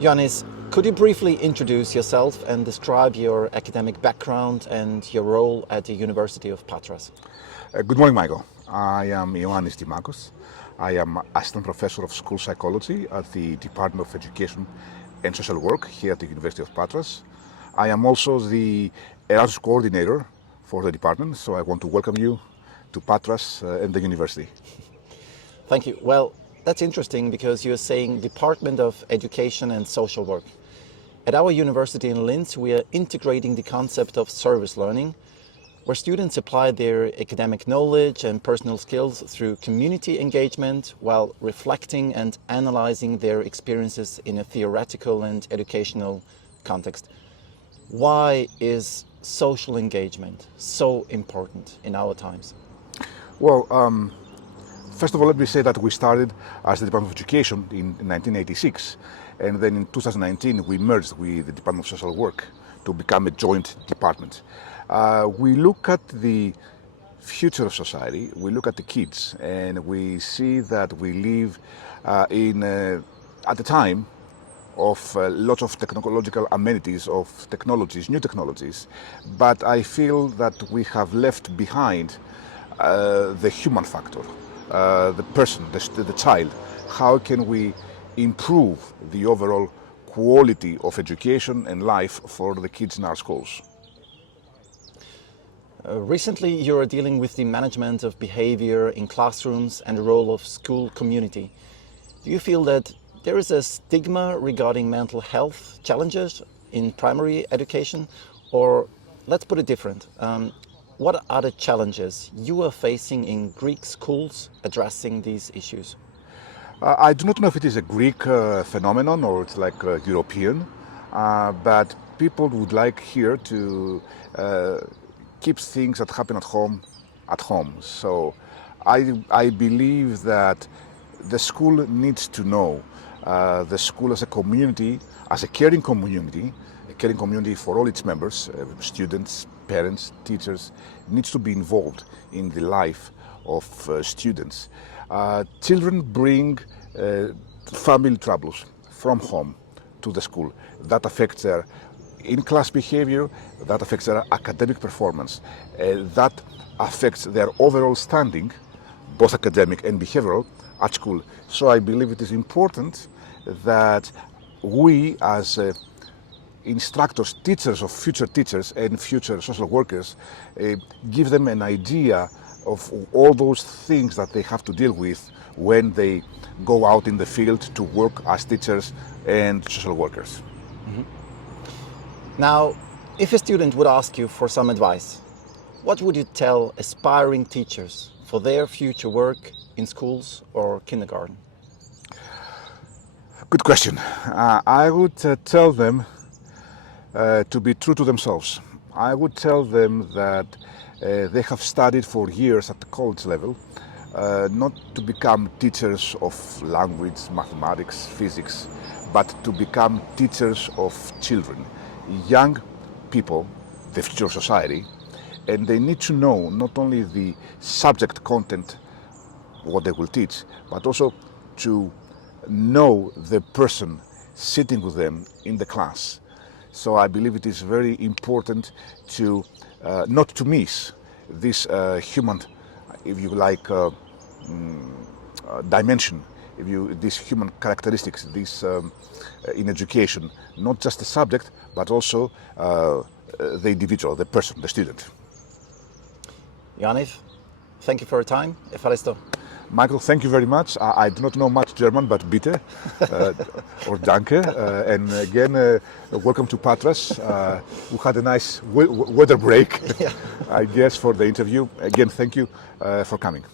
Ioannis, could you briefly introduce yourself and describe your academic background and your role at the University of Patras? Good morning, Michael. I am Ioannis Dimakos. I am assistant professor of school psychology at the Department of Education and Social Work here at the University of Patras. I am also the Erasmus coordinator for the department, so I want to welcome you to Patras and the university. Thank you. Well, that's interesting because you're saying Department of Education and Social Work. At our university in Linz, we are integrating the concept of service learning, where students apply their academic knowledge and personal skills through community engagement while reflecting and analyzing their experiences in a theoretical and educational context. Why is social engagement so important in our times? Well, first of all, let me say that we started as the Department of Education in 1986, and then in 2019 we merged with the Department of Social Work to become a joint department. We look at the future of society, we look at the kids, and we see that we live at a time of lots of technological amenities, of technologies, new technologies, but I feel that we have left behind the human factor, the person, the child. How can we improve the overall quality of education and life for the kids in our schools? Recently, you're dealing with the management of behavior in classrooms and the role of school community. Do you feel that there is a stigma regarding mental health challenges in primary education? Or let's put it different. What are the challenges you are facing in Greek schools addressing these issues? I do not know if it is a Greek phenomenon or it's like European, but people would like here to keep things that happen at home. So I believe that the school needs to know the school as a community, as a caring community for all its members, students, parents, teachers, needs to be involved in the life of students. Children bring family troubles from home to the school. That affects their in-class behavior, that affects their academic performance, that affects their overall standing, both academic and behavioral, at school. So I believe it is important that we as instructors, teachers of future teachers and future social workers, give them an idea of all those things that they have to deal with when they go out in the field to work as teachers and social workers. Mm-hmm. Now, if a student would ask you for some advice, what would you tell aspiring teachers for their future work in schools or kindergarten? Good question. I would tell them to be true to themselves. I would tell them that they have studied for years at the college level, not to become teachers of language, mathematics, physics, but to become teachers of children, young people, the future of society, and they need to know not only the subject content, what they will teach, but also to know the person sitting with them in the class. So I believe it is very important to not to miss this human, if you like, dimension, these human characteristics, this in education, not just the subject, but also the individual, the person, the student. Ioannis, thank you for your time. Ευχαριστώ. Michael, thank you very much. I do not know much German, but bitte or danke. And again, welcome to Patras. We had a nice weather break, Yeah. I guess, for the interview. Again, thank you for coming.